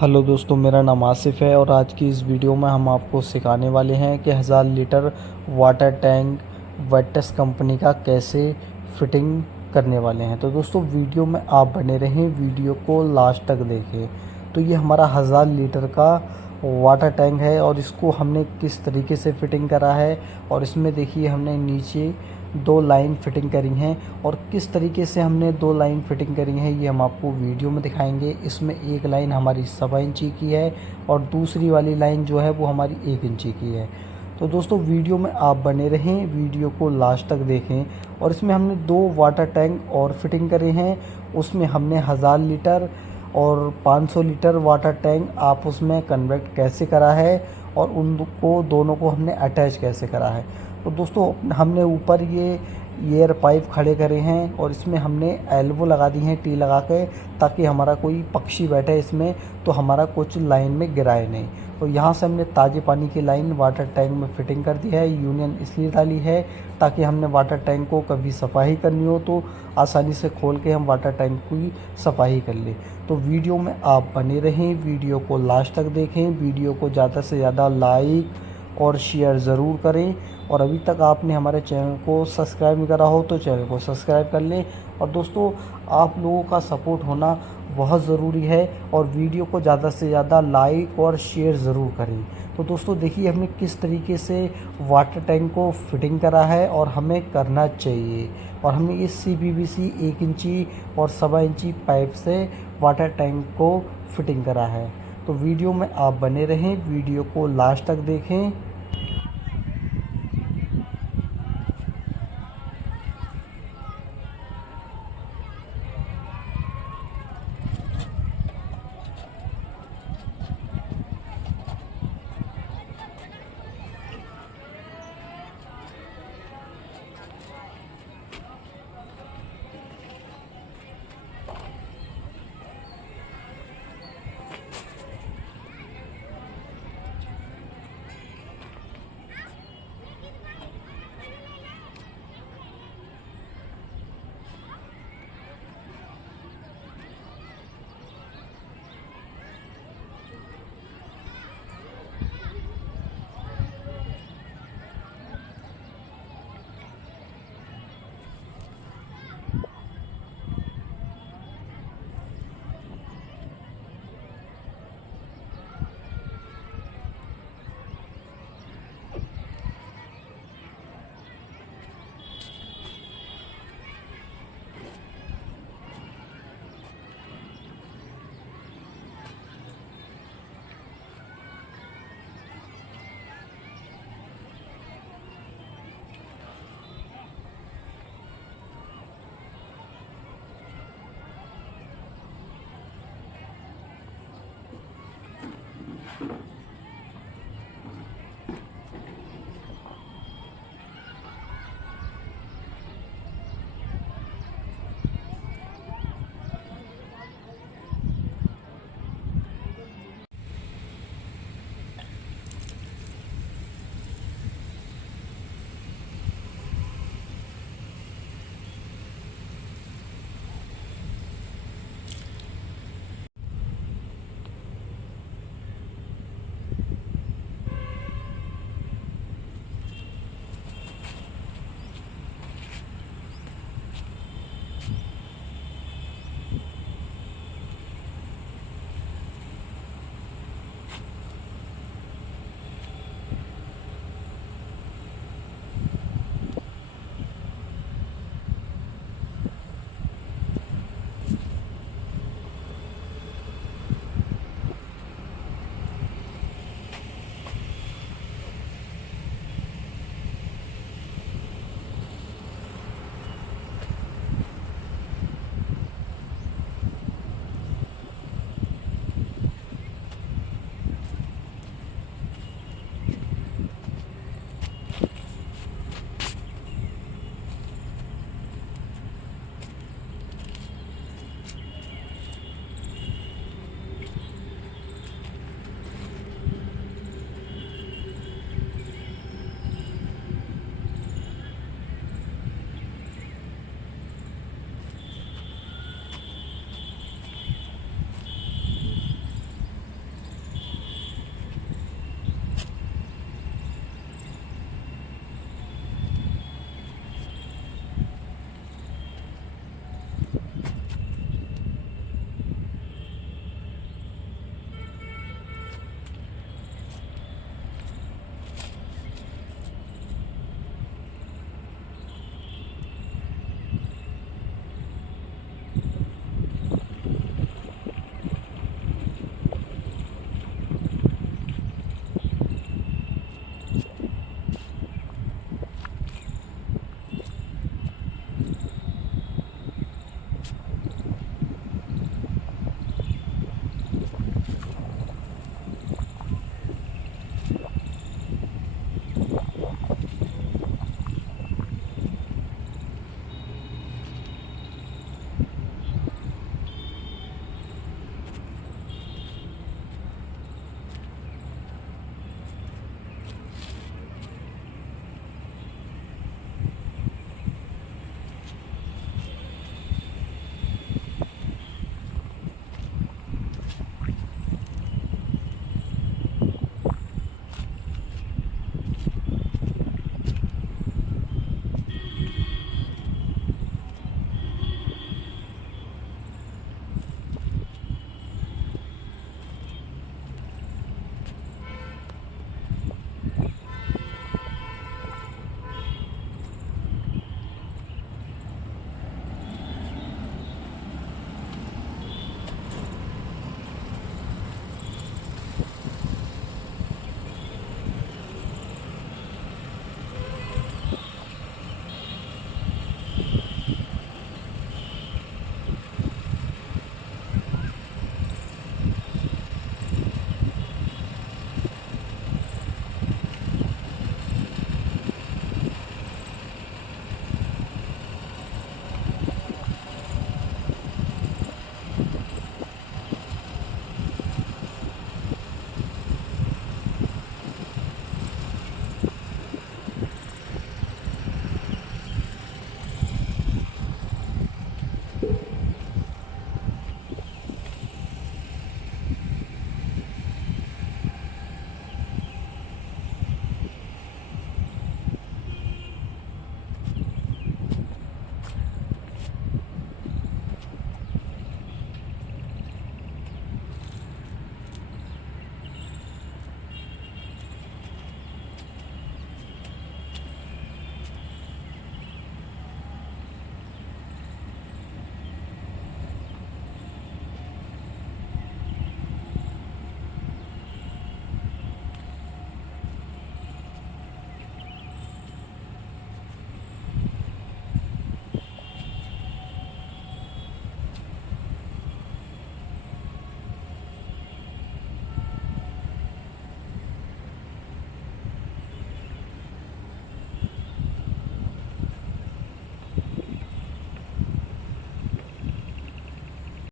Hello दोस्तों, मेरा नाम आसिफ़ है और आज की इस वीडियो में हम आपको सिखाने वाले हैं कि 1000 लीटर वाटर टैंक वेटेस कंपनी का कैसे फिटिंग करने वाले हैं। तो दोस्तों वीडियो में आप बने रहें, वीडियो को लास्ट तक देखें। तो ये हमारा 1000 लीटर का वाटर टैंक है और इसको हमने किस तरीके से फिटिंग करा है और इसमें देखिए हमने नीचे 2 लाइन फिटिंग करी हैं और किस तरीके से हमने 2 लाइन फिटिंग करी हैं ये हम आपको वीडियो में दिखाएंगे। इसमें एक लाइन हमारी 1.25 इंची की है और दूसरी वाली लाइन जो है वो हमारी 1 इंची की है। तो दोस्तों वीडियो में आप बने रहें, वीडियो को लास्ट तक देखें। और इसमें हमने 2 वाटर टैंक और फिटिंग करे हैं। उसमें हमने 1000 लीटर और 500 लीटर वाटर टैंक आप उसमें कन्वर्ट कैसे करा है और उनको दोनों को हमने अटैच कैसे करा है। तो दोस्तों हमने ऊपर ये एयर पाइप खड़े करे हैं और इसमें हमने एल्बो लगा दी हैं टी लगा के, ताकि हमारा कोई पक्षी बैठे इसमें तो हमारा कुछ लाइन में गिराए नहीं। तो यहाँ से हमने ताज़े पानी की लाइन वाटर टैंक में फिटिंग कर दी है। यूनियन इसलिए डाली है ताकि हमने वाटर टैंक को कभी सफाई करनी हो तो आसानी से खोल के हम वाटर टैंक की सफाई कर लें। तो वीडियो में आप बने रहें, वीडियो को लास्ट तक देखें, वीडियो को ज़्यादा से ज़्यादा लाइक और शेयर ज़रूर करें। और अभी तक आपने हमारे चैनल को सब्सक्राइब नहीं करा हो तो चैनल को सब्सक्राइब कर लें। और दोस्तों आप लोगों का सपोर्ट होना बहुत ज़रूरी है और वीडियो को ज़्यादा से ज़्यादा लाइक और शेयर ज़रूर करें। तो दोस्तों देखिए हमने किस तरीके से वाटर टैंक को फिटिंग करा है और हमें करना चाहिए। और हमने इस CPVC 1 इंची और 1.25 इंची पाइप से वाटर टैंक को फिटिंग करा है। तो वीडियो में आप बने रहें, वीडियो को लास्ट तक देखें।